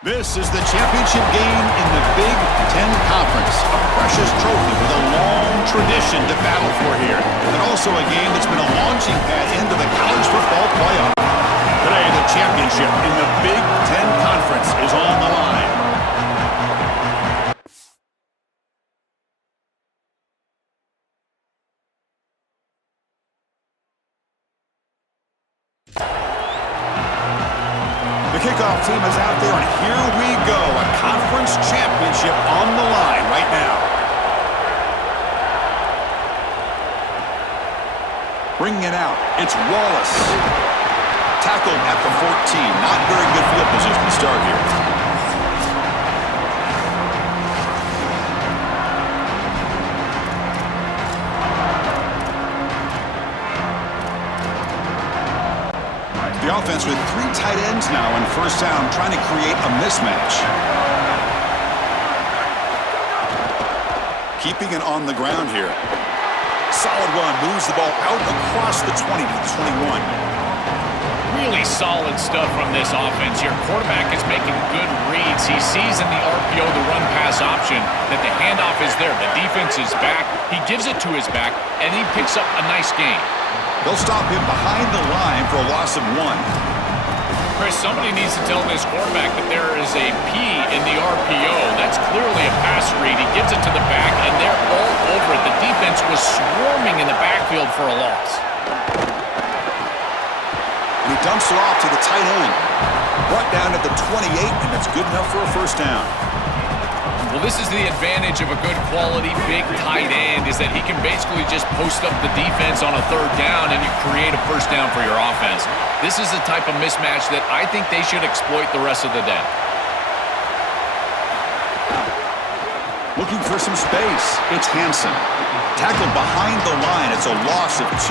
This is the championship game in the Big Ten Conference. A precious trophy with a long tradition to battle for here. And also a game that's been a launching pad into the college football playoff. Today, the championship in the Big Ten Conference is on the line. The kickoff team is out there, and here we go. A conference championship on the line right now. Bringing it out, it's Wallace. Tackled at the 14. Not very good field position to start here. The offense with three tight ends now in first down, trying to create a mismatch. Keeping it on the ground here. Solid run, moves the ball out across the 20 to the 21. Really solid stuff from this offense. Your quarterback is making good reads. He sees in the RPO, the run-pass option, that the handoff is there. The defense is back. He gives it to his back, and he picks up a nice gain. They'll stop him behind the line for a loss of 1. Chris, somebody needs to tell this quarterback that there is a P in the RPO. That's clearly a pass read. He gives it to the back, and they're all over it. The defense was swarming in the backfield for a loss. And he dumps it off to the tight end. Brought down at the 28, and that's good enough for a first down. Well, this is the advantage of a good quality big tight end, is that he can basically just post up the defense on a third down and you create a first down for your offense. This is the type of mismatch that I think they should exploit the rest of the day. Looking for some space. It's Hansen. Tackled behind the line. It's a loss of 2.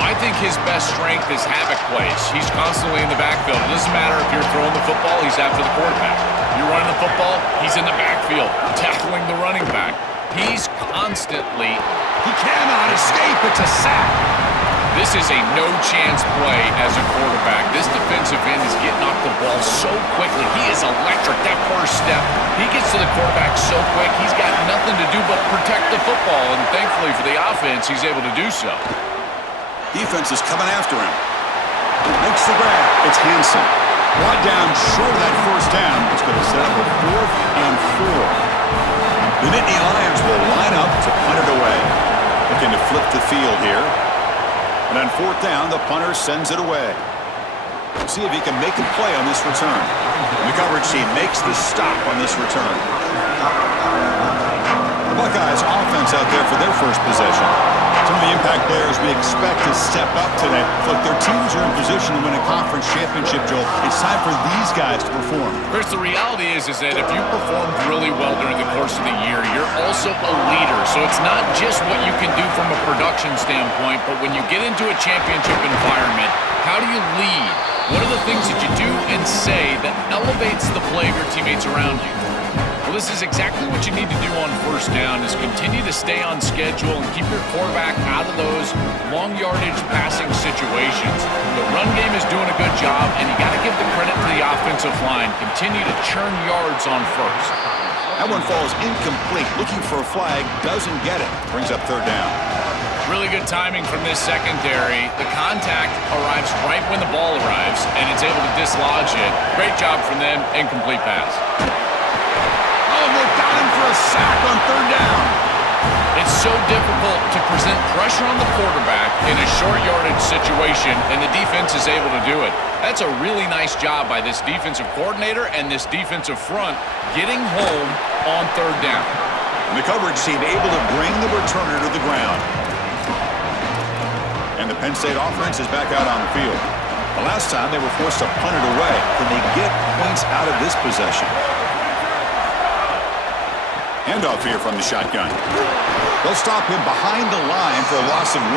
I think his best strength is havoc plays. He's constantly in the backfield. It doesn't matter if you're throwing the football, he's after the quarterback. You're running the football, he's in the backfield, tackling the running back. He's constantly... He cannot escape. It's a sack. This is a no-chance play as a quarterback. This defensive end is getting off the ball so quickly. He is electric. That first step, he gets to the quarterback so quick, he's got nothing to do but protect the football. And thankfully for the offense, he's able to do so. Defense is coming after him. Makes the grab. It's Hansen. Brought down short of that first down. It's going to set up a 4th and 4. The Nittany Lions will line up to punt it away. Looking to flip the field here. And on 4th down, the punter sends it away. We'll see if he can make a play on this return. The coverage team makes the stop on this return. The Buckeyes offense out there for their first possession. Some of the impact players we expect to step up today. Look, their teams are in position to win a conference championship, Joel. It's time for these guys to perform. Chris, the reality is that if you performed really well during the course of the year, you're also a leader. So it's not just what you can do from a production standpoint, but when you get into a championship environment, how do you lead? What are the things that you do and say that elevates the play of your teammates around you? Well, this is exactly what you need to do on first down, is continue to stay on schedule and keep your quarterback out of those long yardage passing situations. The run game is doing a good job, and you got to give the credit to the offensive line. Continue to churn yards on first. That one falls incomplete. Looking for a flag, doesn't get it. Brings up 3rd down. Really good timing from this secondary. The contact arrives right when the ball arrives, and it's able to dislodge it. Great job from them. Incomplete pass. They've got him for a sack on 3rd down. It's so difficult to present pressure on the quarterback in a short yardage situation, and the defense is able to do it. That's a really nice job by this defensive coordinator and this defensive front getting home on 3rd down. And the coverage team able to bring the returner to the ground. And the Penn State offense is back out on the field. The last time they were forced to punt it away. Can they get points out of this possession? Handoff here from the shotgun. They'll stop him behind the line for a loss of 1.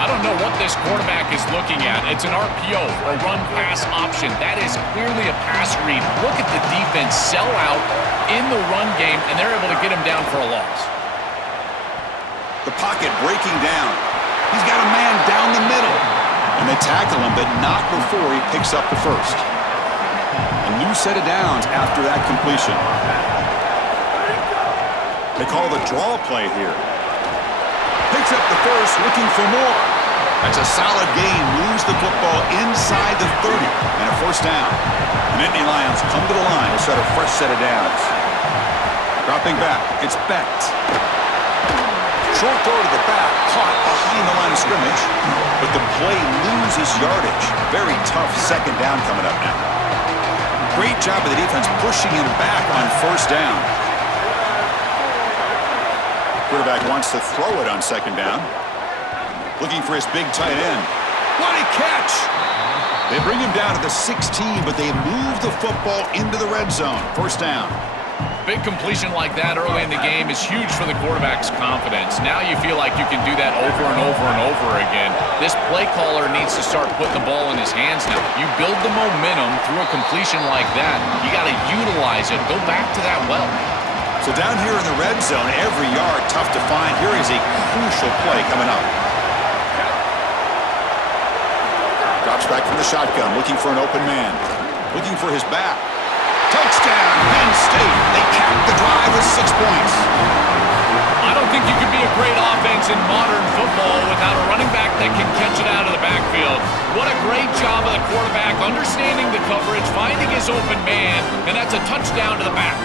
I don't know what this quarterback is looking at. It's an RPO, a run-pass option. That is clearly a pass read. Look at the defense sell out in the run game, and they're able to get him down for a loss. The pocket breaking down. He's got a man down the middle. And they tackle him, but not before he picks up the first. A new set of downs after that completion. They call the draw play here. Picks up the first, looking for more. That's a solid gain. Moves the football inside the 30 and a first down. The Nittany Lions come to the line to set a fresh set of downs. Dropping back, it's Becht. Short throw to the back, caught behind the line of scrimmage, but the play loses yardage. Very tough second down coming up now. Great job of the defense pushing him back on first down. Quarterback wants to throw it on second down. Looking for his big tight end. What a catch! They bring him down to the 16, but they move the football into the red zone. First down. Big completion like that early in the game is huge for the quarterback's confidence. Now you feel like you can do that over and over and over again. This play caller needs to start putting the ball in his hands now. You build the momentum through a completion like that. You got to utilize it. Go back to that well. So down here in the red zone, every yard tough to find. Here is a crucial play coming up. Drops back from the shotgun, looking for an open man. Looking for his back. Touchdown, Penn State. They cap the drive with 6 points. I don't think you can be a great offense in modern football without a running back that can catch it out of the backfield. What a great job of the quarterback understanding the coverage, finding his open man, and that's a touchdown to the back.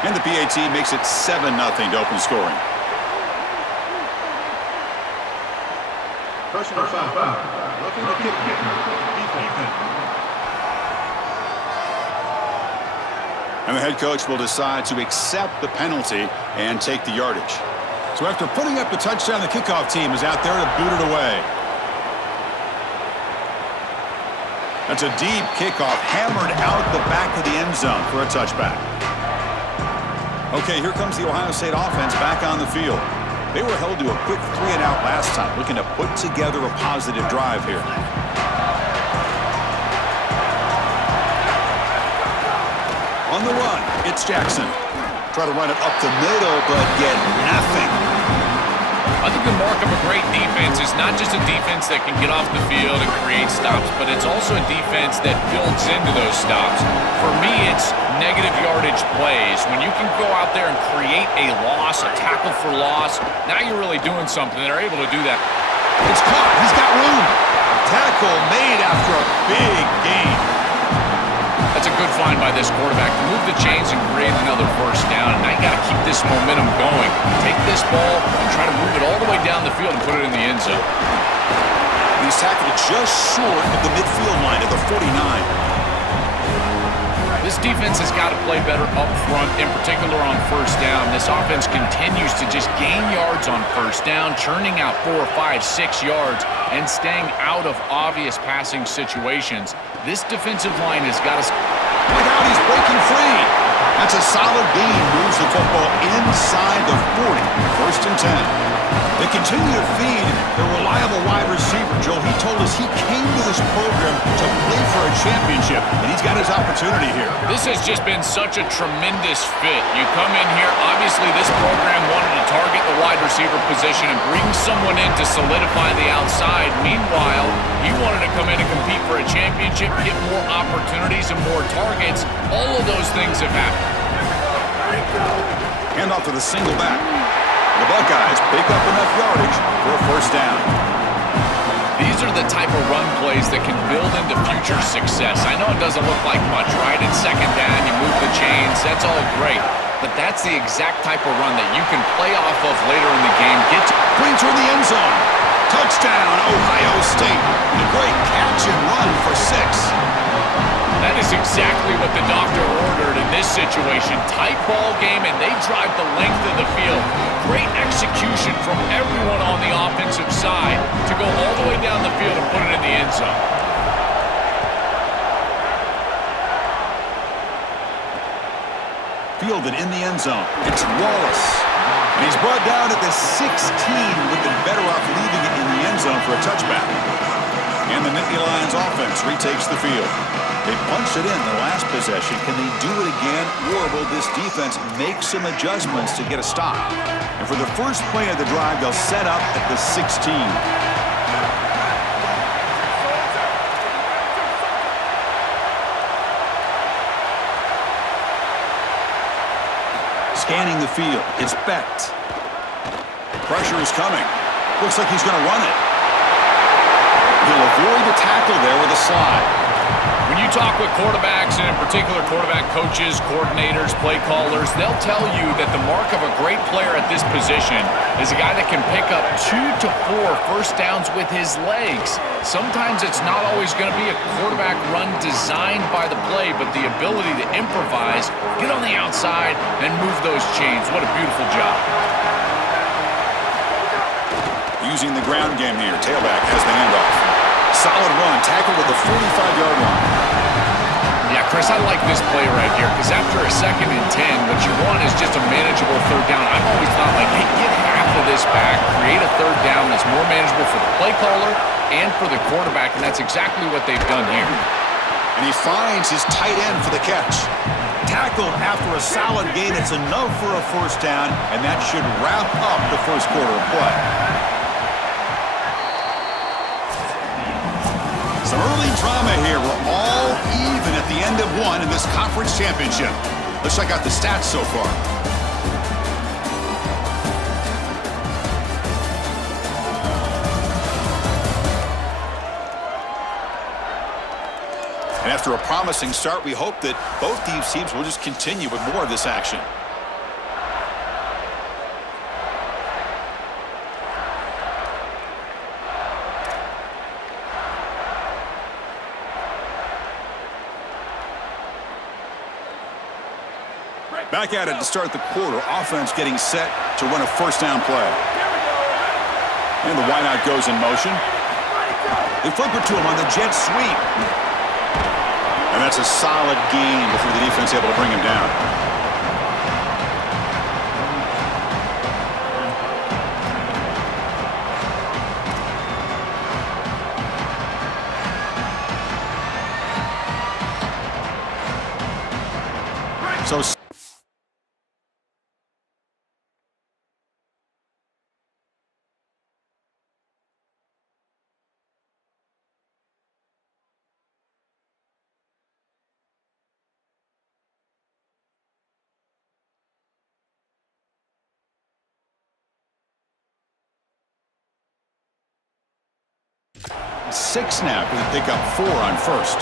And the PAT makes it 7-0 to open scoring. Personal foul. Roughing the kick. Defense. And the head coach will decide to accept the penalty and take the yardage. So after putting up the touchdown, the kickoff team is out there to boot it away. That's a deep kickoff, hammered out the back of the end zone for a touchback. Okay, here comes the Ohio State offense back on the field. They were held to a quick 3-and-out last time, looking to put together a positive drive here. On the run, it's Jackson. Try to run it up the middle, but get nothing. I think the mark of a great defense is not just a defense that can get off the field and create stops, but it's also a defense that builds into those stops. For me, it's negative yardage plays. When you can go out there and create a loss, a tackle for loss, now you're really doing something. They're able to do that. It's caught. He's got room. Tackle made after a big gain. That's a good find by this quarterback to move the chains and create another first down. And now you got to keep this momentum going. Take this ball and try to move it all the way down the field and put it in the end zone. He's tackled just short of the midfield line of the 49. This defense has got to play better up front, in particular on first down. This offense continues to just gain yards on first down, churning out 4, 5, 6 yards, and staying out of obvious passing situations. This defensive line has got to... Look out, he's breaking free. That's a solid gain. Moves the football inside the 40. First and 10. They continue to feed their reliable wide receiver, Joe. He told us he came to this program to play for a championship, and he's got his opportunity here. This has just been such a tremendous fit. You come in here, obviously this program wanted to target the wide receiver position and bring someone in to solidify the outside. Meanwhile, he wanted to come in and compete for a championship, get more opportunities and more targets. All of those things have happened. Hand off to the single back. The Buckeyes pick up enough yardage for a first down. These are the type of run plays that can build into future success. I know it doesn't look like much, right? It's second down, you move the chains, that's all great. But that's the exact type of run that you can play off of later in the game. Bring toward the end zone. Touchdown, Ohio State. A great catch and run for 6. That is exactly what the doctor ordered in this situation. Tight ball game, and they drive the length of the field. Great execution from everyone on the offensive side to go all the way down the field and put it in the end zone. Fielded in the end zone. It's Wallace. And he's brought down at the 16. Would have been better off leaving it in the end zone for a touchback. And the Nittany Lions offense retakes the field. They punched it in the last possession. Can they do it again, or will this defense make some adjustments to get a stop? And for the first play of the drive, they'll set up at the 16. scanning the field. It's Becht. Pressure is coming. Looks like he's going to run it. He'll avoid the tackle there with a slide. When you talk with quarterbacks, and in particular quarterback coaches, coordinators, play callers, they'll tell you that the mark of a great player at this position is a guy that can pick up 2 to 4 first downs with his legs. Sometimes it's not always going to be a quarterback run designed by the play, but the ability to improvise, get on the outside, and move those chains. What a beautiful job. Using the ground game here. Tailback has the handoff. Solid run. Tackle at the 45-yard line. Yeah, Chris, I like this play right here because after a 2nd and 10, what you want is just a manageable 3rd down. I've always thought, like, hey, get half of this back, create a 3rd down that's more manageable for the play caller and for the quarterback, and that's exactly what they've done here. And he finds his tight end for the catch. Tackled after a solid gain. It's enough for a first down, and that should wrap up the first quarter of play. Some early drama here. We're all even at the end of one in this conference championship. Let's check out the stats so far. And after a promising start, we hope that both these teams will just continue with more of this action. Back at it to start the quarter. Offense getting set to run a first down play. And the wideout goes in motion. They flip it to him on the jet sweep. And that's a solid gain before the defense able to bring him down. So six snap with a pick up 4 on first.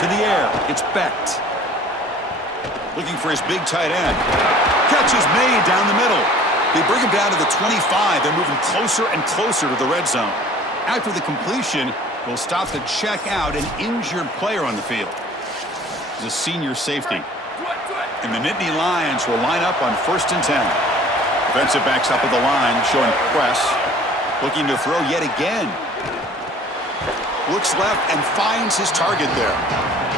To the air, it's Becht. Looking for his big tight end. Catch is made down the middle. They bring him down to the 25. They're moving closer and closer to the red zone. After the completion, we'll stop to check out an injured player on the field. It's a senior safety. And the Nittany Lions will line up on 1st and 10. Defensive backs up at the line, showing press. Looking to throw yet again. Looks left and finds his target there.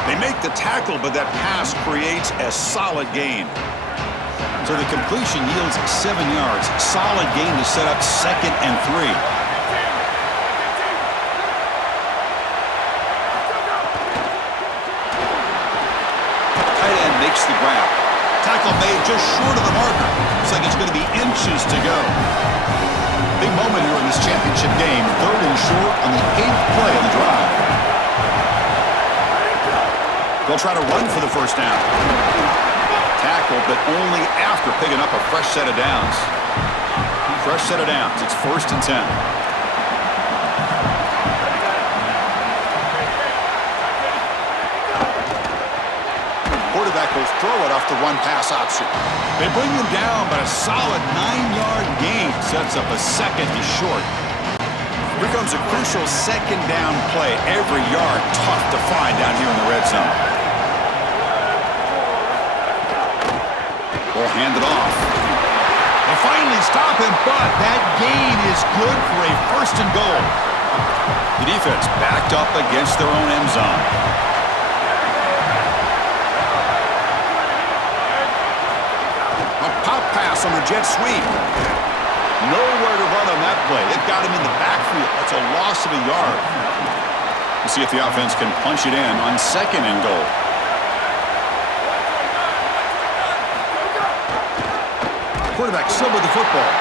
They make the tackle, but that pass creates a solid gain. So the completion yields 7 yards. Solid gain to set up 2nd and 3. Tight end makes the grab. Tackle made just short of the marker. Looks like it's going to be inches to go. Big moment here in this championship game. 3rd and short on the 8th play of the drive. They'll try to run for the first down. Tackle, but only after picking up a fresh set of downs. Fresh set of downs. It's 1st and 10. Quarterback will throw it off the run-pass option. They bring him down, but a solid 9-yard gain sets up a 2nd and short. Here comes a crucial 2nd down play. Every yard tough to find down here in the red zone. Will hand it off. They finally stop him, but that gain is good for a 1st and goal. The defense backed up against their own end zone. A pop pass on the jet sweep. Nowhere to run on that play. They've got him in the backfield. That's a loss of a yard. We'll see if the offense can punch it in on 2nd and goal. Quarterback still with the football.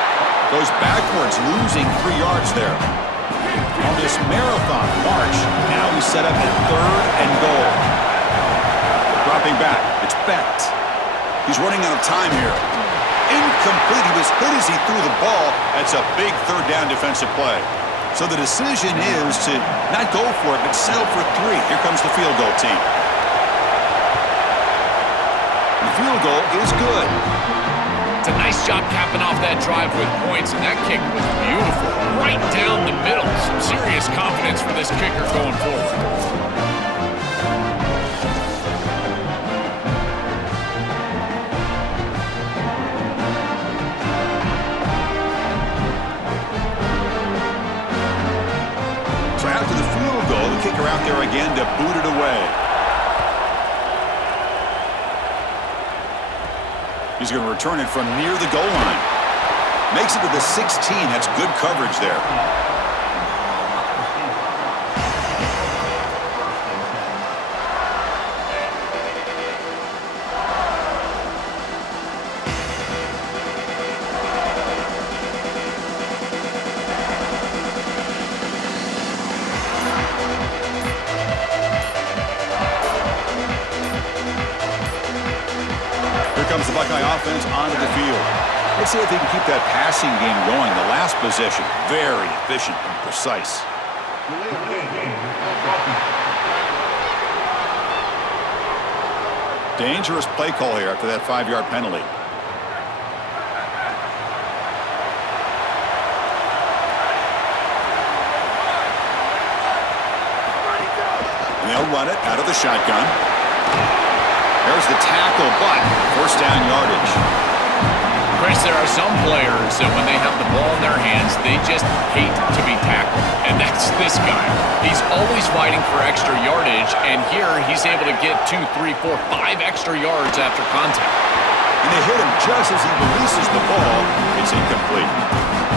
Goes backwards, losing 3 yards there. On this marathon march, now he's set up at 3rd and goal. dropping back. It's Becht. He's running out of time here. Incomplete. He was hit as he threw the ball. That's a big third down defensive play. So the decision is to not go for it, but settle for 3. Here comes the field goal team. And the field goal is good. It's a nice job capping off that drive with points, and that kick was beautiful. Right down the middle. Some serious confidence for this kicker going forward. After the field goal, the kicker out there again to boot it away. He's going to return it from near the goal line. Makes it to the 16. That's good coverage there. Comes the Buckeye offense onto the field. Let's see if he can keep that passing game going. The last possession, very efficient and precise. Dangerous play call here after that 5-yard penalty. And they'll run it out of the shotgun. There's the tackle, but first down yardage. Chris, there are some players that when they have the ball in their hands, they just hate to be tackled. And that's this guy. He's always fighting for extra yardage, and here he's able to get 2, 3, 4, 5 extra yards after contact. And they hit him just as he releases the ball. It's incomplete.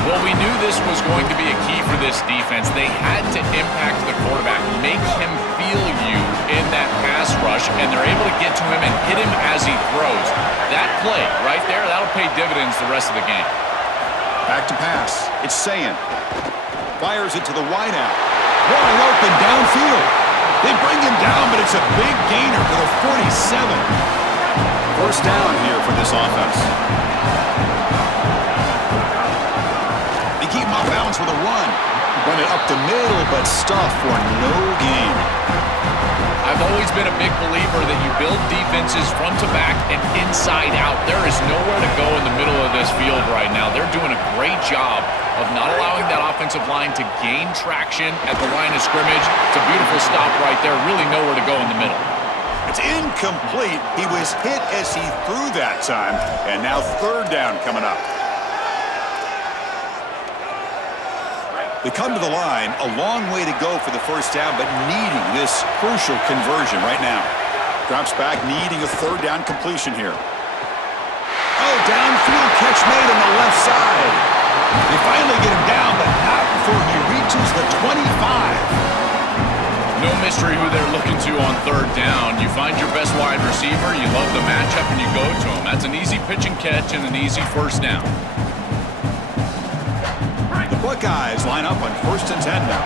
Well, we knew this was going to be a key for this defense. They had to impact the quarterback, make him feel you in that pass rush, and they're able to get to him and hit him as he throws. That play right there, that'll pay dividends the rest of the game. Back to pass. It's Sayin. Fires it to the wideout. Wide open downfield. They bring him down, but it's a big gainer for the 47. First down here for this offense. They keep him off balance with a run. Run it up the middle, but stuff for no gain. I've always been a big believer that you build defenses front to back and inside out. There is nowhere to go in the middle of this field right now. They're doing a great job of not allowing that offensive line to gain traction at the line of scrimmage. It's a beautiful stop right there. Really nowhere to go in the middle. It's incomplete. He was hit as he threw that time, and now third down coming up. They come to the line, a long way to go for the first down, but needing this crucial conversion right now. Drops back, needing a third down completion here. Oh, downfield catch made on the left side. They finally get him down, but not before he reaches the 25. No mystery who they're looking to on third down. You find your best wide receiver, you love the matchup, and you go to him. That's an easy pitch and catch and an easy first down. The Buckeyes line up on 1st and 10 now.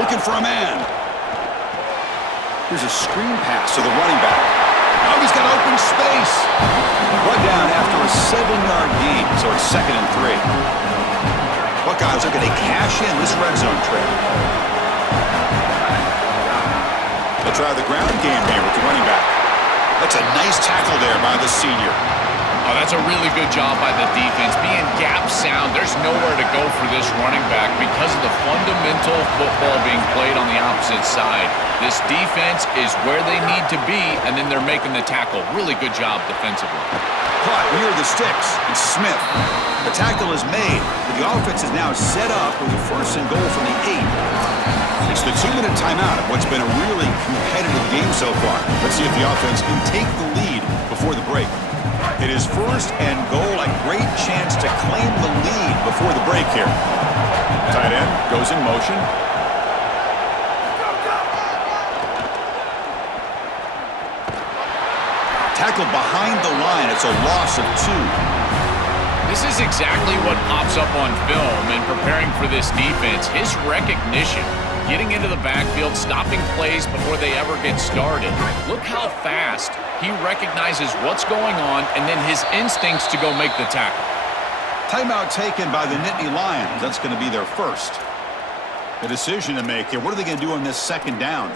Looking for a man. Here's a screen pass to the running back. Oh, he's got open space. Run down after a 7-yard gain, so it's 2nd and 3. Buckeyes are going to cash in this red zone trip. They'll try the ground game here with the running back. That's a nice tackle there by the senior. Oh, that's a really good job by the defense. Being gap sound, there's nowhere to go for this running back because of the fundamental football being played on the opposite side. This defense is where they need to be, and then they're making the tackle. Really good job defensively. Caught near the sticks. It's Smith. The tackle is made, but the offense is now set up with a 1st and goal from the 8. It's the 2-minute timeout of what's been a really competitive game so far. Let's see if the offense can take the lead before the break. It is 1st and goal, a great chance to claim the lead before the break here. Tight end goes in motion. Tackled behind the line. It's a loss of 2. This is exactly what pops up on film in preparing for this defense. His recognition. getting into the backfield, stopping plays before they ever get started. Look how fast he recognizes what's going on and then his instincts to go make the tackle. Timeout taken by the Nittany Lions. That's going to be their first. A decision to make here. What are they going to do on this second down?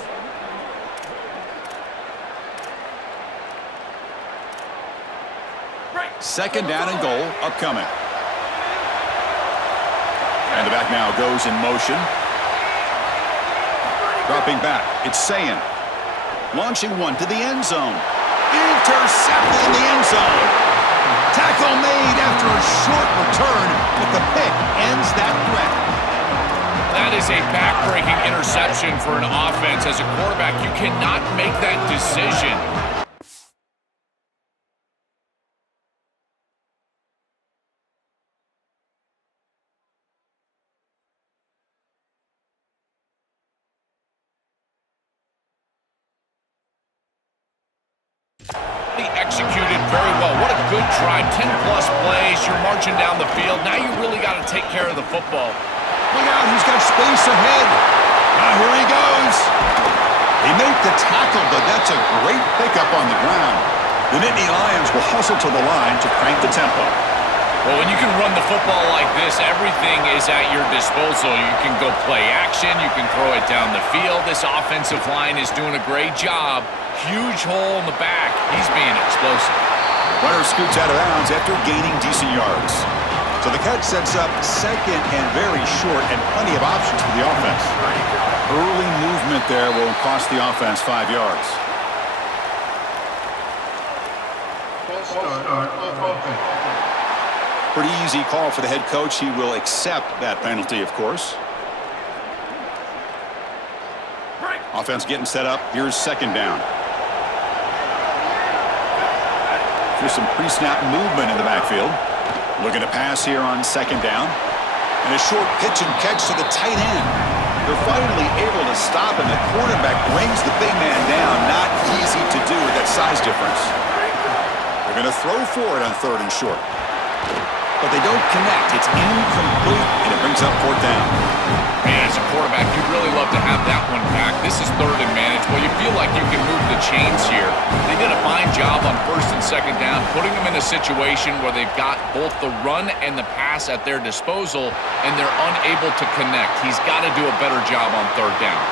Second down and goal upcoming. And the back now goes in motion. Dropping back. It's Sayin. Launching one to the end zone. Intercepted in the end zone. Tackle made after a short return, but the pick ends that threat. That is a back-breaking interception for an offense. As a quarterback, you cannot make that decision. He executed very well. What a good drive. 10-plus plays. You're marching down the field. Now you really got to take care of the football. Look out, he's got space ahead. Now here he goes. He made the tackle, but that's a great pickup on the ground. The Nittany Lions will hustle to the line to crank the tempo. Well, when you can run the football like this, everything is at your disposal. You can go play action. You can throw it down the field. This offensive line is doing a great job. Huge hole in the back. He's being explosive. Runner scoots out of bounds after gaining decent yards. So the catch sets up second and very short and plenty of options for the offense. Early movement there will cost the offense 5 yards. Pretty easy call for the head coach. He will accept that penalty, of course. Offense getting set up. Here's second down. Here's some pre-snap movement in the backfield. Looking to pass here on second down. And a short pitch and catch to the tight end. They're finally able to stop, and the quarterback brings the big man down. Not easy to do with that size difference. They're going to throw for it on third and short. But they don't connect. It's incomplete, and it brings up fourth down. Man, as a quarterback, you'd really love to have that one back. This is third and manageable. You feel like you can move the chains here. They did a fine job on first and second down, putting them in a situation where they've got both the run and the pass at their disposal, and they're unable to connect. He's got to do a better job on third down.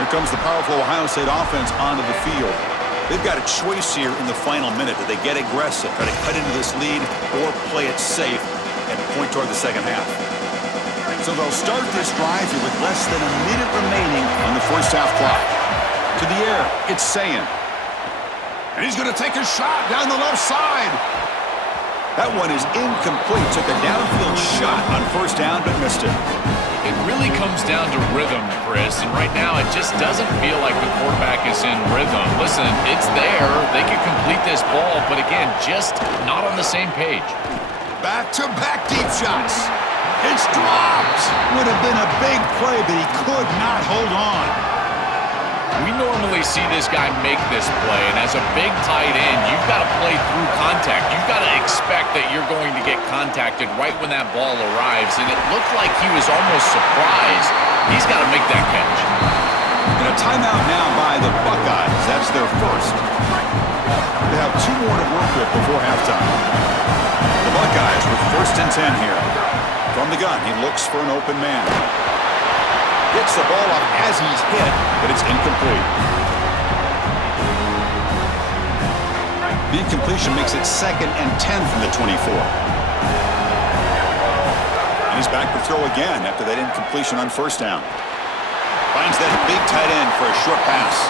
Here comes the powerful Ohio State offense onto the field. They've got a choice here in the final minute. Do they get aggressive, try to cut into this lead, or play it safe and point toward the second half? So they'll start this drive here with less than a minute remaining on the first half clock. To the air, it's Sayin. And he's going to take a shot down the left side. That one is incomplete. Took a downfield shot on first down, but missed it. It really comes down to rhythm, Chris, and right now it just doesn't feel like the quarterback is in rhythm. Listen, it's there. They can complete this ball, but again, just not on the same page. Back-to-back deep shots. It's dropped. Would have been a big play, but he could not hold on. We normally see this guy make this play, and as a big tight end, you've got to play through contact. You've got to expect that you're going to get contacted right when that ball arrives, and it looked like he was almost surprised. He's got to make that catch. And a timeout now by the Buckeyes. That's their first. They have 2 more to work with before halftime. The Buckeyes with first and 10 here. From the gun, he looks for an open man. Gets the ball up as he's hit, but it's incomplete. The incompletion makes it second and 10 from the 24. And he's back to throw again after that incompletion on first down. Finds that big tight end for a short pass.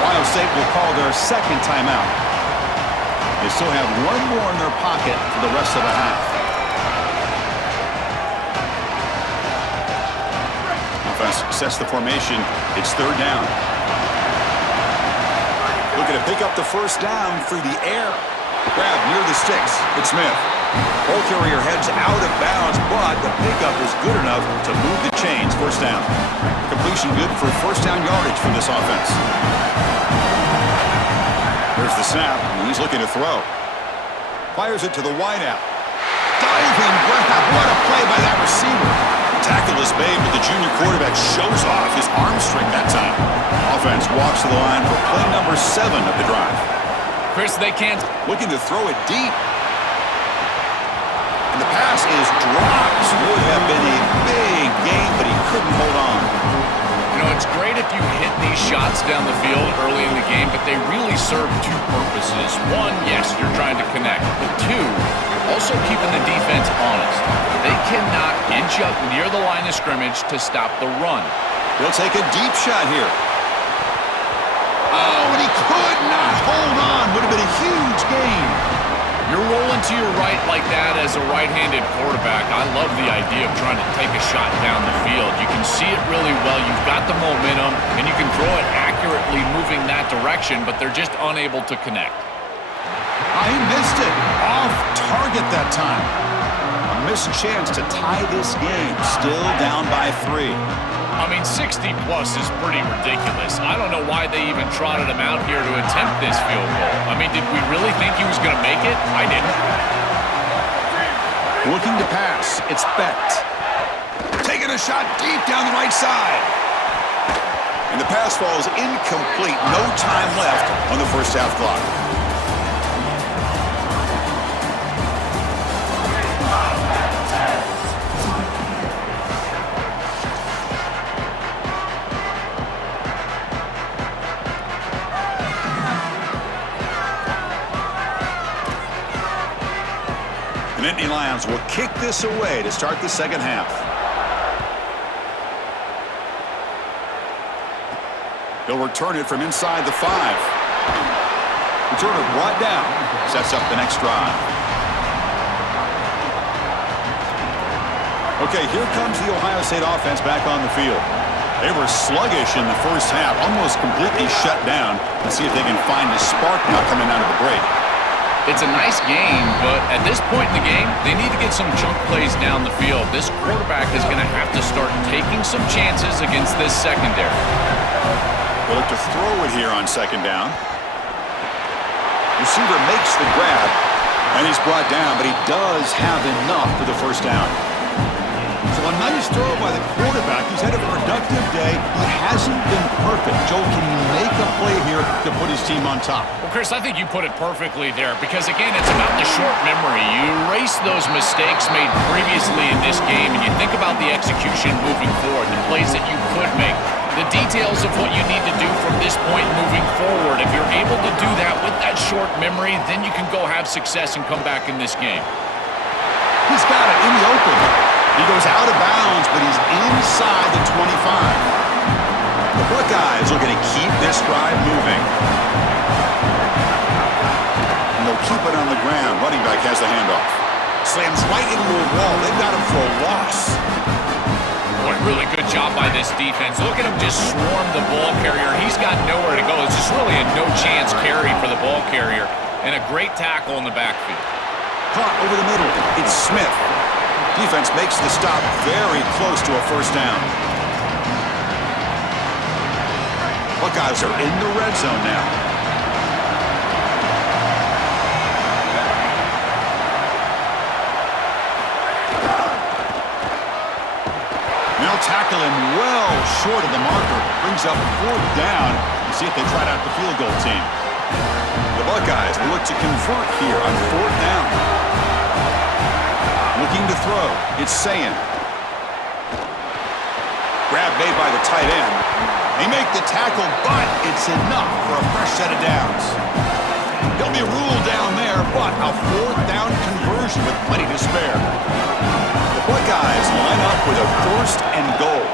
Ohio State will call their second timeout. They still have 1 more in their pocket for the rest of the half. Sets the formation. It's third down. Looking to pick up the first down through the air. Grab near the sticks. It's Smith. Ball carrier heads out of bounds, but the pickup is good enough to move the chains. First down. Completion good for first down yardage from this offense. There's the snap, and he's looking to throw. Fires it to the wideout. Diving grab. What a play by that receiver. Tackle is made, but the junior quarterback shows off his arm strength that time. Offense walks to the line for play number 7 of the drive. Chris, they can't. Looking to throw it deep. And the pass is dropped. Would have been a big gain, but he couldn't hold on. You know, it's great if you hit these shots down the field early in the game, but they really serve two purposes. One, yes, you're trying to connect. But two, you're also keeping the defense honest. They cannot inch up near the line of scrimmage to stop the run. He'll take a deep shot here. Oh, and he could not hold on. Would have been a huge gain. You're rolling to your right like that as a right-handed quarterback. I love the idea of trying to take a shot down the field. You can see it really well. You've got the momentum, and you can throw it accurately moving that direction, but they're just unable to connect. He missed it. Off target that time. A missed chance to tie this game. Still down by 3. I mean, 60-plus is pretty ridiculous. I don't know why they even trotted him out here to attempt this field goal. I mean, did we really think he was going to make it? I didn't. Looking to pass. It's Becht. Taking a shot deep down the right side. And the pass falls incomplete. No time left on the first half clock. The Nittany Lions will kick this away to start the second half. They'll return it from inside the 5. Returner brought down. Sets up the next drive. Okay, here comes the Ohio State offense back on the field. They were sluggish in the first half, almost completely shut down. Let's see if they can find a spark now coming out of the break. It's a nice game, but at this point in the game, they need to get some chunk plays down the field. This quarterback is going to have to start taking some chances against this secondary. They'll look to throw it here on second down. Receiver makes the grab, and he's brought down, but he does have enough for the first down. So a nice throw by the quarterback. He's had a productive day. He hasn't been perfect. Joel, can he make a play here to put his team on top? Well, Chris, I think you put it perfectly there because, again, it's about the short memory. You erase those mistakes made previously in this game, and you think about the execution moving forward, the plays that you could make, the details of what you need to do from this point moving forward. If you're able to do that with that short memory, then you can go have success and come back in this game. He's got it in the open. He goes out of bounds, but he's inside the 25. The Buckeyes are going to keep this drive moving. And they'll keep it on the ground. Running back has the handoff. Slams right into a wall. They've got him for a loss. Boy, really good job by this defense. Look at him just swarm the ball carrier. He's got nowhere to go. It's just really a no-chance carry for the ball carrier. And a great tackle in the backfield. Caught over the middle. It's Smith. Defense makes the stop very close to a first down. Buckeyes are in the red zone now. They'll tackle him well short of the marker. Brings up fourth down. Let's see if they trot out the field goal team. The Buckeyes will look to convert here on fourth down. Looking to throw. It's Sayin. Grab made by the tight end. They make the tackle, but it's enough for a fresh set of downs. There'll be a rule down there, but a fourth down conversion with plenty to spare. The Buckeyes line up with a first and goal.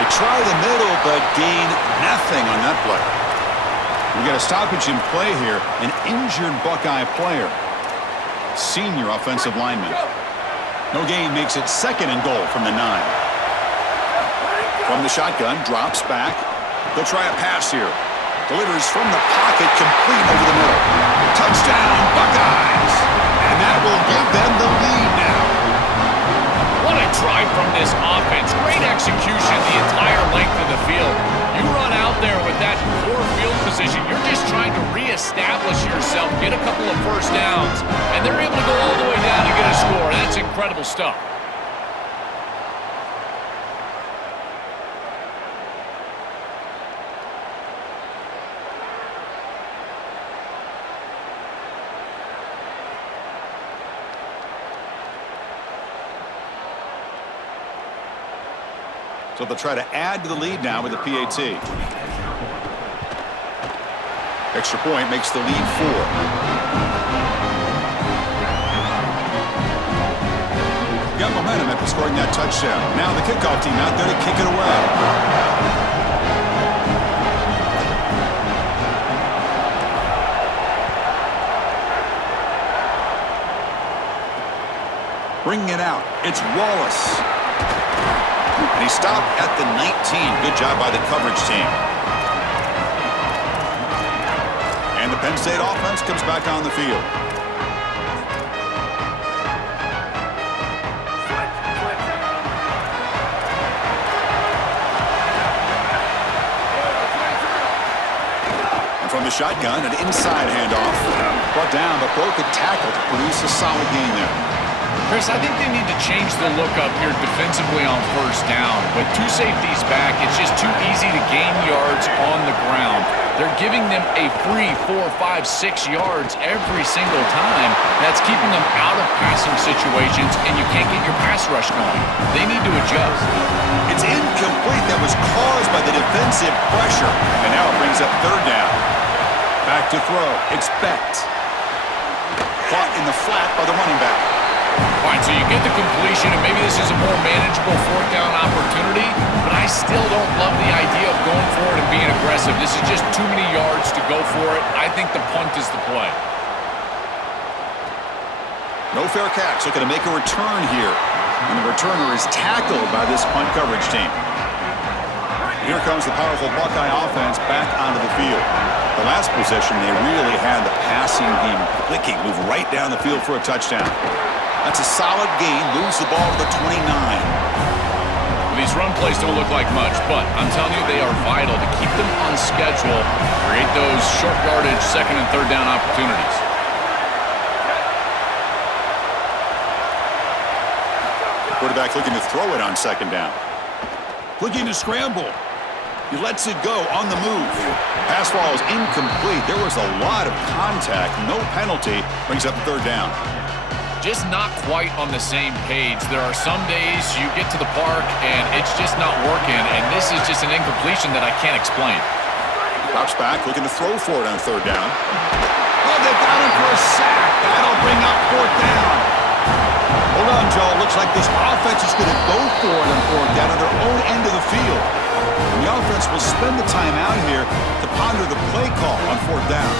They try the middle, but gain nothing on that play. We got a stoppage in play here, an injured Buckeye player. Senior offensive lineman. No gain makes it second and goal from the 9. From the shotgun, drops back. They'll try a pass here. Delivers from the pocket, complete over the middle. Touchdown, Buckeyes! And that will give them the lead now. What a drive from this offense. Great execution the entire length of the field. You run out there with that poor field position. You're just trying to reestablish yourself, get a couple of first downs, and they're able to go all the way down and get a score. That's incredible stuff. So they'll try to add to the lead now with the PAT. Extra point makes the lead 4. Got momentum after scoring that touchdown. Now the kickoff team out there to kick it away. Bringing it out, it's Wallace. And he stopped at the 19. Good job by the coverage team. And the Penn State offense comes back on the field. And from the shotgun, an inside handoff. Brought down, but broke a tackle to produce a solid gain there. Chris, I think they need to change the look up here defensively on first down. With 2 safeties back, it's just too easy to gain yards on the ground. They're giving them a free 4, 5, 6 yards every single time. That's keeping them out of passing situations, and you can't get your pass rush going. They need to adjust. It's incomplete. That was caused by the defensive pressure. And now it brings up 3rd down. Back to throw. It's Becht. Caught in the flat by the running back. All right, so you get the completion, and maybe this is a more manageable 4th down opportunity, but I still don't love the idea of going for it and being aggressive. This is just too many yards to go for it. I think the punt is the play. No fair catch. Looking to make a return here. And the returner is tackled by this punt coverage team. Here comes the powerful Buckeye offense back onto the field. The last possession, they really had the passing game clicking, move right down the field for a touchdown. That's a solid gain. Moves the ball to the 29. These run plays don't look like much, but I'm telling you they are vital to keep them on schedule, create those short yardage 2nd and 3rd down opportunities. Quarterback looking to throw it on 2nd down. Looking to scramble. He lets it go on the move. Pass ball is incomplete. There was a lot of contact. No penalty. Brings up 3rd down. Just not quite on the same page. There are some days you get to the park and it's just not working, and this is just an incompletion that I can't explain. Drops back, looking to throw for it on 3rd down. Oh, they got him for a sack. That'll bring up 4th down. Hold on, Joe. Looks like this offense is going to go for it on 4th down on their own end of the field. And the offense will spend the time out here to ponder the play call on 4th down.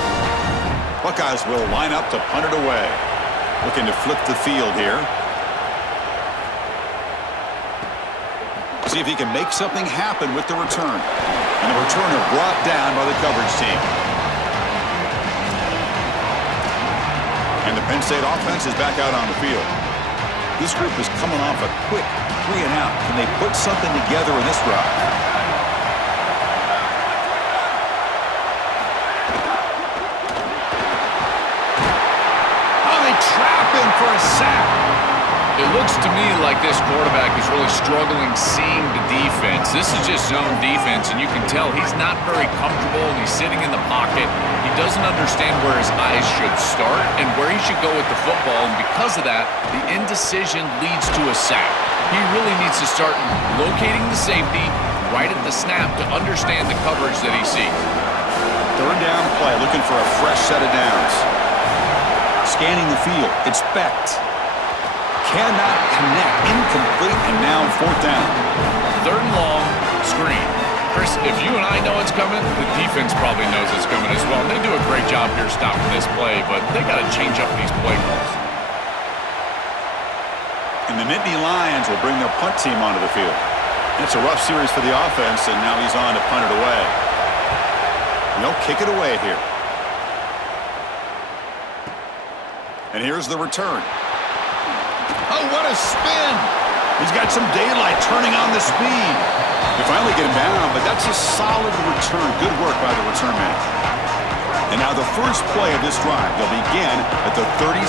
Buckeyes will line up to punt it away. Looking to flip the field here. See if he can make something happen with the return. And the returner brought down by the coverage team. And the Penn State offense is back out on the field. This group is coming off a quick 3 and out. Can they put something together in this drive? For a sack. It looks to me like this quarterback is really struggling seeing the defense. This is just zone defense, and you can tell he's not very comfortable, and he's sitting in the pocket. He doesn't understand where his eyes should start and where he should go with the football, and because of that, the indecision leads to a sack. He really needs to start locating the safety right at the snap to understand the coverage that he sees. 3rd down play, looking for a fresh set of downs. Scanning the field, it's Becht. Cannot connect, incomplete, and now 4th down. 3rd and long, screen. Chris, if you and I know it's coming, the defense probably knows it's coming as well. They do a great job here stopping this play, but they got to change up these play calls. And the Nittany Lions will bring their punt team onto the field. It's a rough series for the offense, and now he's on to punt it away. And they'll kick it away here. And here's the return. Oh, what a spin! He's got some daylight turning on the speed. They finally get him down, but that's a solid return. Good work by the return man. And now the first play of this drive. They'll begin at the 36.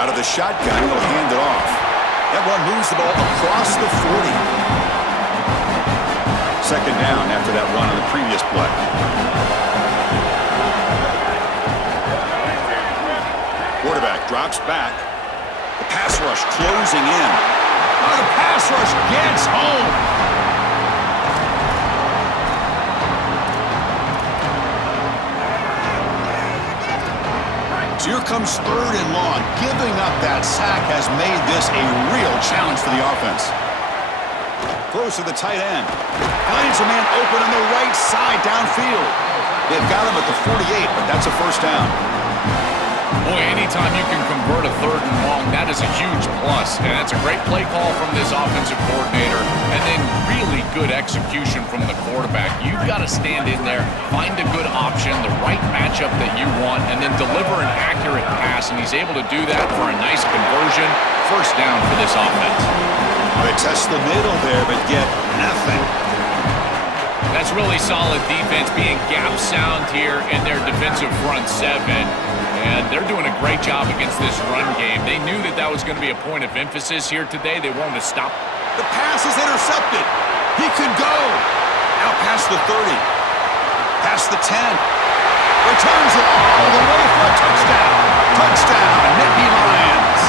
Out of the shotgun, he'll hand it off. That one moves the ball across the 40. 2nd down after that run on the previous play. Quarterback drops back. The pass rush closing in. Oh, the pass rush gets home. So here comes 3rd and long. Giving up that sack has made this a real challenge for the offense. Throws to the tight end. Finds a man open on the right side downfield. They've got him at the 48, but that's a first down. Boy, anytime you can convert a 3rd and long, that is a huge plus. And that's a great play call from this offensive coordinator. And then really good execution from the quarterback. You've got to stand in there, find a good option, the right matchup that you want, and then deliver an accurate pass. And he's able to do that for a nice conversion. First down for this offense. They test the middle there, but get nothing. That's really solid defense, being gap sound here in their defensive front 7. And they're doing a great job against this run game. They knew that that was going to be a point of emphasis here today. They wanted to stop. The pass is intercepted. He could go. Now past the 30. Past the 10. Returns it all the way for a touchdown. Touchdown, Nittany Lions.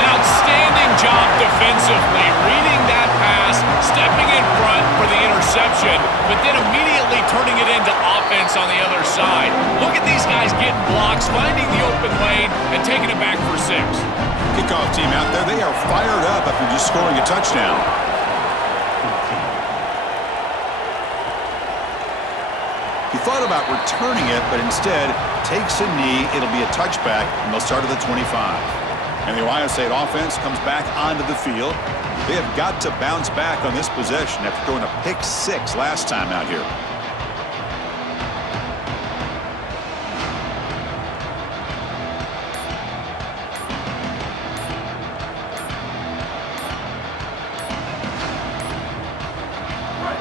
An outstanding job defensively, reading that pass, stepping in front for the interception, but then immediately turning it into offense on the other side. Look at these guys getting blocks, finding the open lane, and taking it back for 6. Kickoff team out there, they are fired up after just scoring a touchdown. He thought about returning it, but instead takes a knee. It'll be a touchback, and they'll start at the 25. And the Ohio State offense comes back onto the field. They have got to bounce back on this possession after throwing a pick 6 last time out here.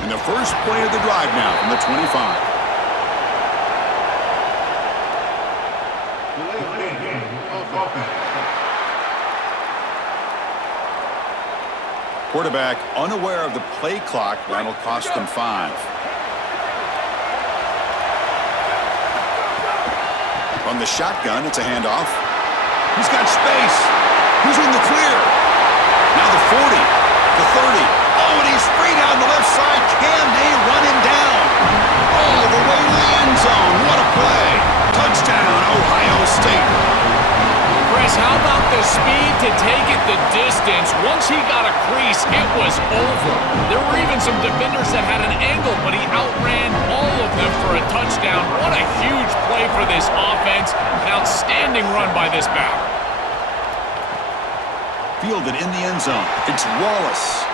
And the first play of the drive now from the 25. Quarterback unaware of the play clock. That'll cost them 5. On the shotgun, it's a handoff. He's got space. Who's in the clear? Now the 40, the 30. Oh, and he's free down the left side. Can they run him down? All the way to the end zone. What a play. Touchdown, Ohio State. Chris, how about the speed to take it the distance? Once he got a crease, it was over. There were even some defenders that had an angle, but he outran all of them for a touchdown. What a huge play for this offense. An outstanding run by this back. Fielded in the end zone. It's Wallace.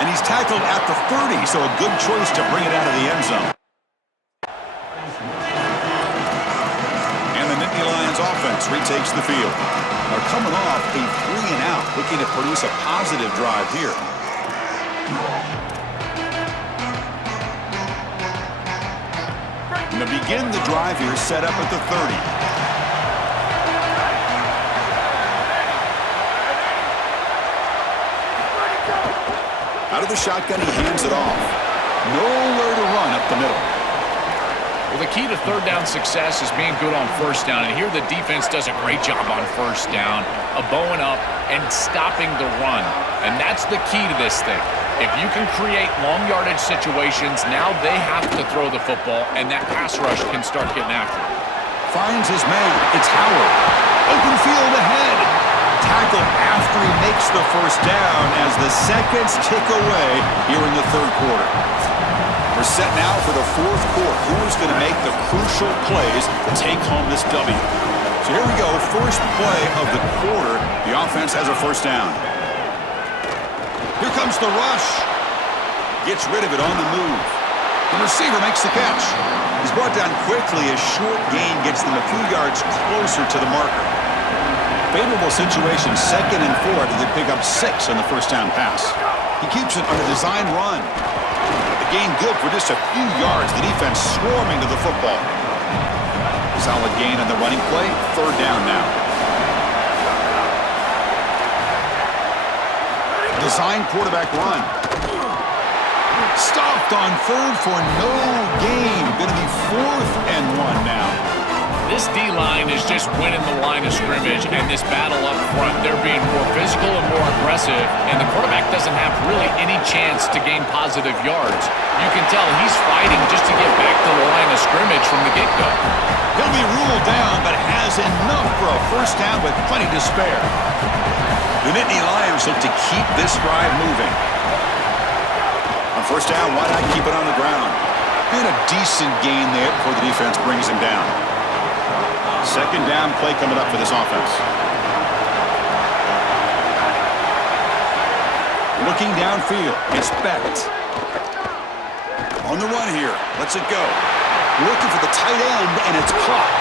And he's tackled at the 30, so a good choice to bring it out of the end zone. Offense retakes the field. They're coming off a 3-and-out, looking to produce a positive drive here. And to begin the drive here, set up at the 30. Out of the shotgun, he hands it off. Nowhere to run up the middle. Well, the key to 3rd down success is being good on 1st down, and here the defense does a great job on 1st down of bowing up and stopping the run, and that's the key to this thing. If you can create long yardage situations, now they have to throw the football, and that pass rush can start getting after it. Finds his man. It's Howard. Open field ahead. Tackle after he makes the first down as the seconds tick away here in the 3rd quarter. We're set now for the 4th quarter. Who's going to make the crucial plays to take home this W? So here we go. First play of the quarter. The offense has a first down. Here comes the rush. Gets rid of it on the move. The receiver makes the catch. He's brought down quickly. A short gain gets them a few yards closer to the marker. Favorable situation, 2nd and 4. They pick up 6 on the first down pass. He keeps it on a design run. Gain good for just a few yards. The defense swarming to the football. Solid gain on the running play. 3rd down now. Design quarterback run. Stopped on 3rd for no gain. Going to be 4th and 1 now. This D-line is just winning the line of scrimmage, and this battle up front, they're being more physical and more aggressive, and the quarterback doesn't have really any chance to gain positive yards. You can tell he's fighting just to get back to the line of scrimmage from the get-go. He'll be ruled down, but has enough for a first down with plenty to spare. The Nittany Lions look to keep this drive moving. On first down, why not keep it on the ground? And a decent gain there before the defense brings him down. Second down play coming up for this offense. Looking downfield, it's Becht. On the run here, lets it go. Looking for the tight end, and it's caught.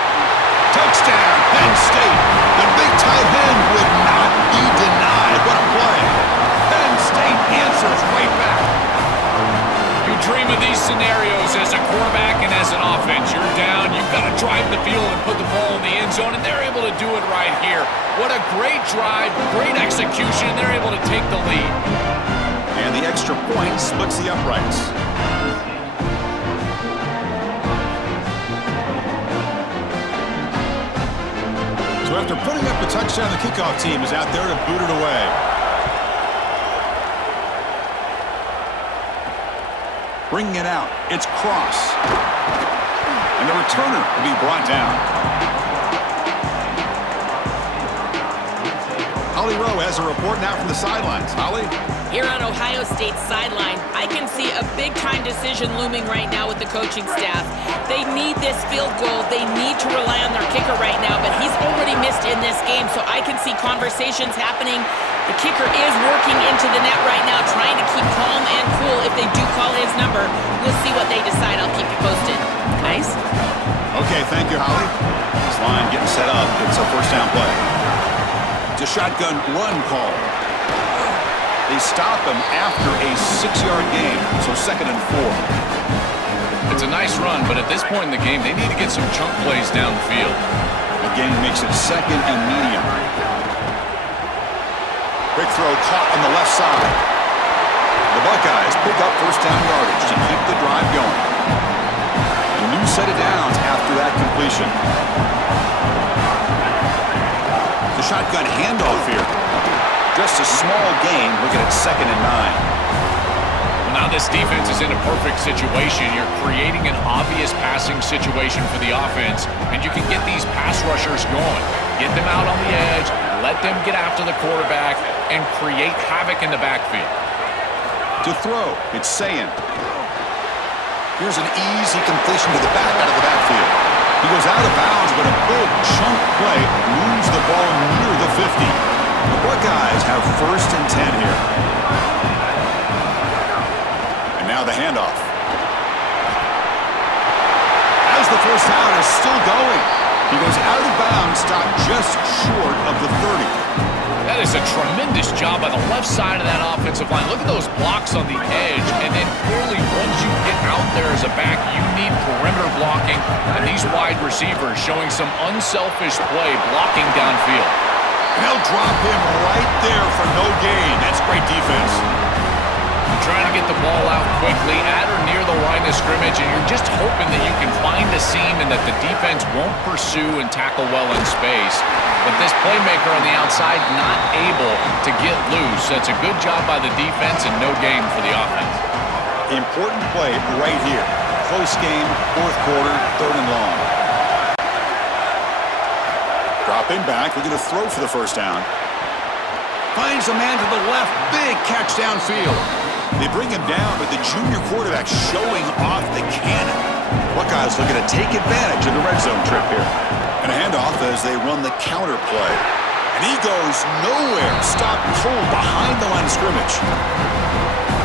Touchdown, Penn State. The big tight end would not be denied. What a play. Penn State answers right back. You dream of these scenarios as a quarterback and as an offense. You're down, you've got to drive the field and put the ball in the end zone, and they're able to do it right here. What a great drive, great execution, and they're able to take the lead. And the extra point splits the uprights. So after putting up the touchdown, the kickoff team is out there to boot it away. Bringing it out, it's Cross. And the returner will be brought down. Holly Rowe has a report now from the sidelines. Holly? Here on Ohio State's sideline, I can see a big-time decision looming right now with the coaching staff. They need this field goal. They need to rely on their kicker right now, but he's already missed in this game, so I can see conversations happening. The kicker is working into the net right now, trying to keep calm and cool. If they do call his number, we'll see what they decide. I'll keep you posted. Nice? Okay, thank you, Holly. This line getting set up. It's a first down play. It's a shotgun run call. They stop him after a 6-yard gain, so 2nd and 4. It's a nice run, but at this point in the game, they need to get some chunk plays downfield. Again, makes it 2nd and medium. Quick throw caught on the left side. The Buckeyes pick up first down yardage to keep the drive going. A new set of downs after that completion. The shotgun handoff here. Just a small gain, looking at 2nd and 9. Well, now this defense is in a perfect situation. You're creating an obvious passing situation for the offense, and you can get these pass rushers going. Get them out on the edge, let them get after the quarterback, and create havoc in the backfield. To throw, it's Sayin. Here's an easy completion to the back out of the backfield. He goes out of bounds, but a big chunk play moves the ball near the 50. The Buckeyes have first and 10 here. And now the handoff. As the first down is still going, he goes out of bounds, stopped just short of the 30. That is a tremendous job by the left side of that offensive line. Look at those blocks on the edge, and then clearly once you get out there as a back, you need perimeter blocking, and these wide receivers showing some unselfish play blocking downfield. They'll drop him right there for no gain. That's great defense. You're trying to get the ball out quickly at or near the line of scrimmage, and you're just hoping that you can find a seam and that the defense won't pursue and tackle well in space. But this playmaker on the outside not able to get loose. That's a good job by the defense and no gain for the offense. Important play right here. Close game, 4th quarter, 3rd and long. Dropping back, looking to throw for the first down. Finds a man to the left, big catch downfield. They bring him down, but the junior quarterback showing off the cannon. Buckeyes looking to take advantage of the red zone trip here. And a handoff as they run the counter play. And he goes nowhere, stopped cold behind the line of scrimmage.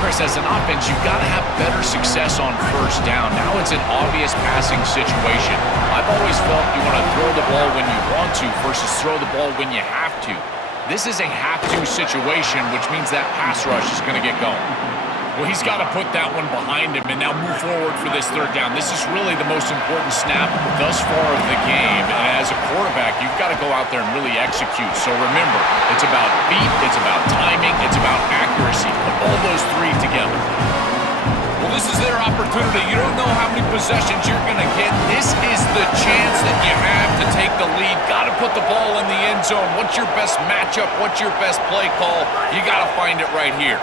Chris, as an offense, you've got to have better success on first down. Now it's an obvious passing situation. I've always felt you want to throw the ball when you want to versus throw the ball when you have to. This is a have-to situation, which means that pass rush is going to get going. Well, he's got to put that one behind him and now move forward for this 3rd down. This is really the most important snap thus far of the game. And as a quarterback, you've got to go out there and really execute. So remember, it's about feet, it's about timing, it's about accuracy. Put all those 3 together. Well, this is their opportunity. You don't know how many possessions you're going to get. This is the chance that you have to take the lead. Got to put the ball in the end zone. What's your best matchup? What's your best play call? You got to find it right here.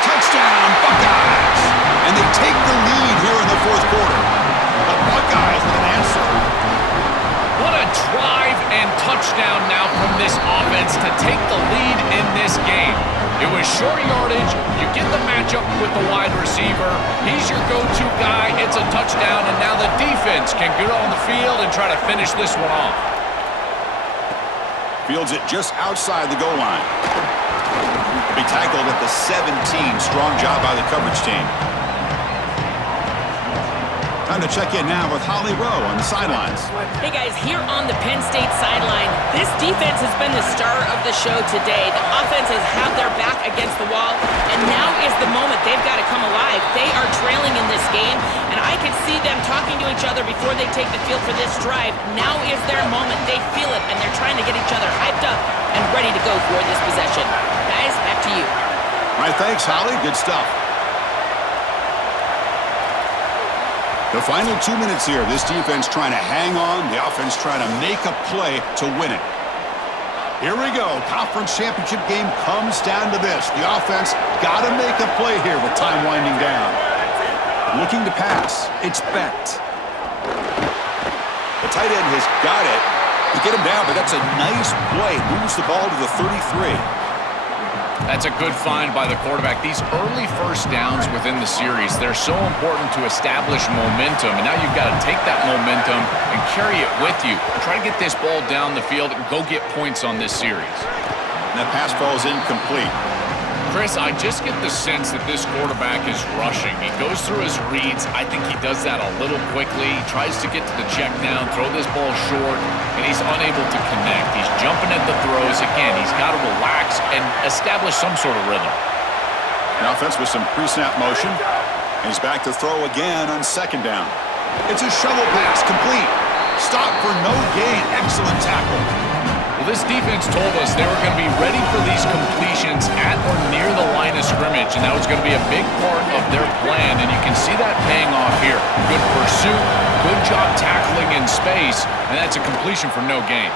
Touchdown, Buckeyes! And they take the lead here in the fourth quarter. The Buckeyes with an answer. What a drive and touchdown now from this offense to take the lead in this game. It was short yardage. You get the matchup with the wide receiver. He's your go-to guy. It's a touchdown, and now the defense can get on the field and try to finish this one off. Fields it just outside the goal line. Be tackled at the 17. Strong job by the coverage team. Time to check in now with Holly Rowe on the sidelines. Hey guys, here on the Penn State sideline, this defense has been the star of the show today. The offense has had their back against the wall, and now is the moment they've got to come alive. They are trailing in this game, and I can see them talking to each other before they take the field for this drive. Now is their moment. They feel it, and they're trying to get each other hyped up and ready to go for this possession. Guys, back to you. All right, thanks, Holly. Good stuff. The final 2 minutes here. This defense trying to hang on. The offense trying to make a play to win it. Here we go. Conference championship game comes down to this. The offense got to make a play here with time winding down. Looking to pass. It's Becht. The tight end has got it. To get him down, but that's a nice play. Moves the ball to the 33. That's a good find by the quarterback. These early first downs within the series, they're so important to establish momentum. And now you've got to take that momentum and carry it with you. Try to get this ball down the field and go get points on this series. And that pass ball is incomplete. Chris, I just get the sense that this quarterback is rushing. He goes through his reads. I think he does that a little quickly. He tries to get to the check down, throw this ball short, and he's unable to connect. He's jumping at the throws. Again, he's got to relax and establish some sort of rhythm. An offense with some pre-snap motion. He's back to throw again on second down. It's a shovel pass, complete. Stop for no gain. Excellent tackle. Well, this defense told us they were going to be ready for these completions at or near the line of scrimmage, and that was going to be a big part of their plan, and you can see that paying off here. Good pursuit, good job tackling in space, and that's a completion for no gain.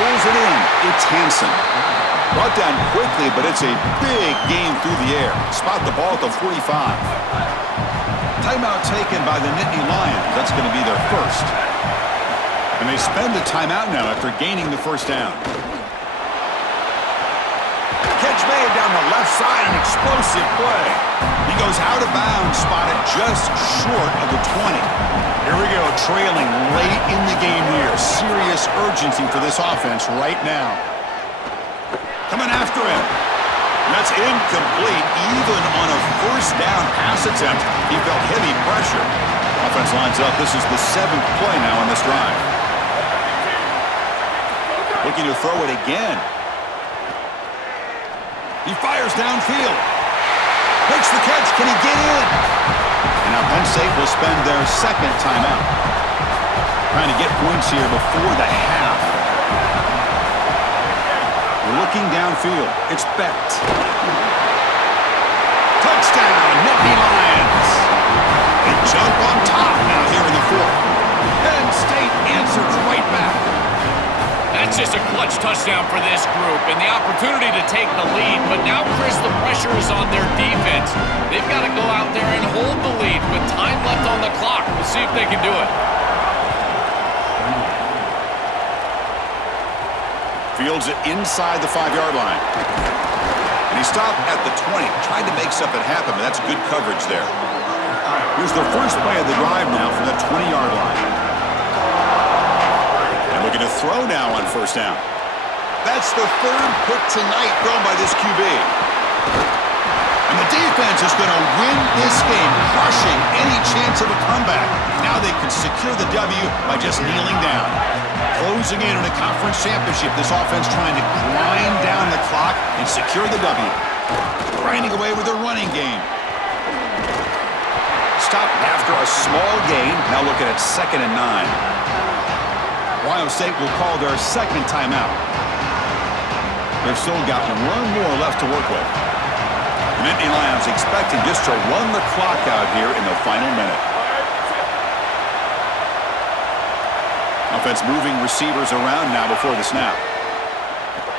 Pulls it in. It's Hansen. Brought down quickly, but it's a big gain through the air. Spot the ball at the 45. Timeout taken by the Nittany Lions. That's going to be their first. And they spend the timeout now after gaining the first down. Catch made down the left side, an explosive play. He goes out of bounds, spotted just short of the 20. Here we go, trailing late in the game here. Serious urgency for this offense right now. Coming after him. That's incomplete. Even on a first down pass attempt, he felt heavy pressure. Offense lines up. This is the 7th play now on this drive. Looking to throw it again. He fires downfield. Makes the catch. Can he get in? And now Penn State will spend their second timeout. Trying to get points here before the half. Looking downfield. It's Becht. Touchdown, Nittany Lions. They jump on top now here in the fourth. Penn State answers right back. That's just a clutch touchdown for this group and the opportunity to take the lead. But now, Chris, the pressure is on their defense. They've got to go out there and hold the lead with time left on the clock. We'll see if they can do it. Fields it inside the 5-yard line. And he stopped at the 20. Tried to make something happen, but that's good coverage there. Here's the first play of the drive now from the 20-yard line. And looking to throw now on first down. That's the third pick tonight thrown by this QB. And the defense is going to win this game, crushing any chance of a comeback. Now they can secure the W by just kneeling down. Closing in on a conference championship, this offense trying to grind down the clock and secure the W. Grinding away with their running game. Stop after a small gain. Now looking at 2nd and 9. Ohio State will call their second timeout. They've still got one more left to work with. The Nittany Lions expecting just to run the clock out here in the final minute. Offense moving receivers around now before the snap.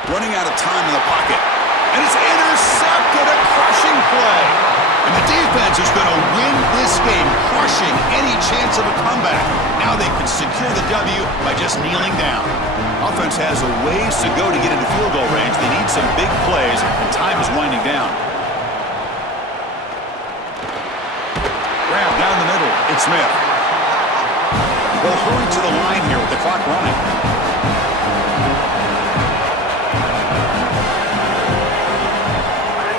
Running out of time in the pocket. And it's intercepted, a crushing play. And the defense is going to win this game, crushing any chance of a comeback. Now they can secure the W by just kneeling down. Offense has a ways to go to get into field goal range. They need some big plays, and time is winding down. Grab down the middle. It's Smith. They'll hurry to the line here with the clock running.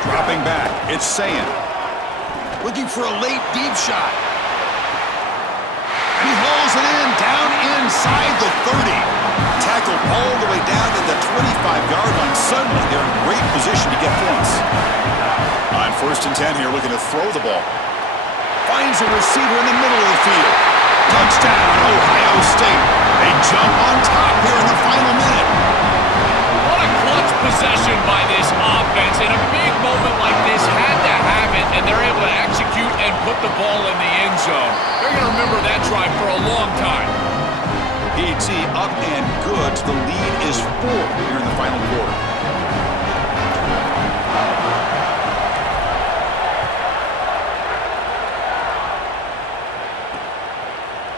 Dropping back. It's Sayan. Looking for a late deep shot. And he hauls it in, down inside the 30. Tackled all the way down to the 25-yard line. Suddenly, they're in great position to get points. On 1st and 10 here, looking to throw the ball. Finds a receiver in the middle of the field. Touchdown, Ohio State. They jump on top here in the final minute. What a clutch possession by this offense. In a big moment like this, had to have it, and they're able to execute and put the ball in the end zone. They're going to remember that drive for a long time. PAT up and good. The lead is 4 here in the final quarter.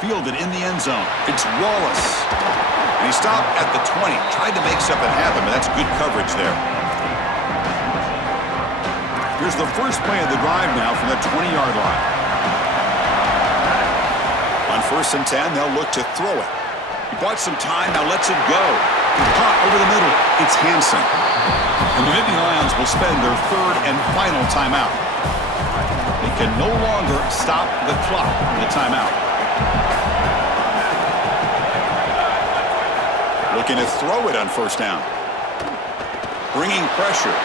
Fielded in the end zone. It's Wallace. And he stopped at the 20. Tried to make something happen, but that's good coverage there. Here's the first play of the drive now from the 20-yard line. On 1st and 10, they'll look to throw it. He bought some time, now lets it go. Hot over the middle. It's Hansen. And the Nittany Lions will spend their 3rd and final timeout. They can no longer stop the clock in the timeout. Looking to throw it on 1st down. Bringing pressure.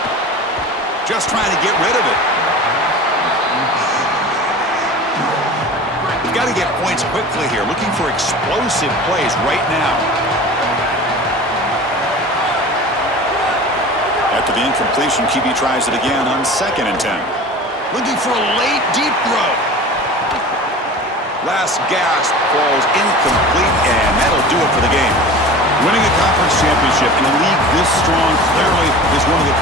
Just trying to get rid of it. You've got to get points quickly here. Looking for explosive plays right now. After the incompletion, QB tries it again on 2nd and 10. Looking for a late deep throw. Last gasp falls incomplete, and that'll do it for the game. Winning a conference championship in a league this strong clearly is one of the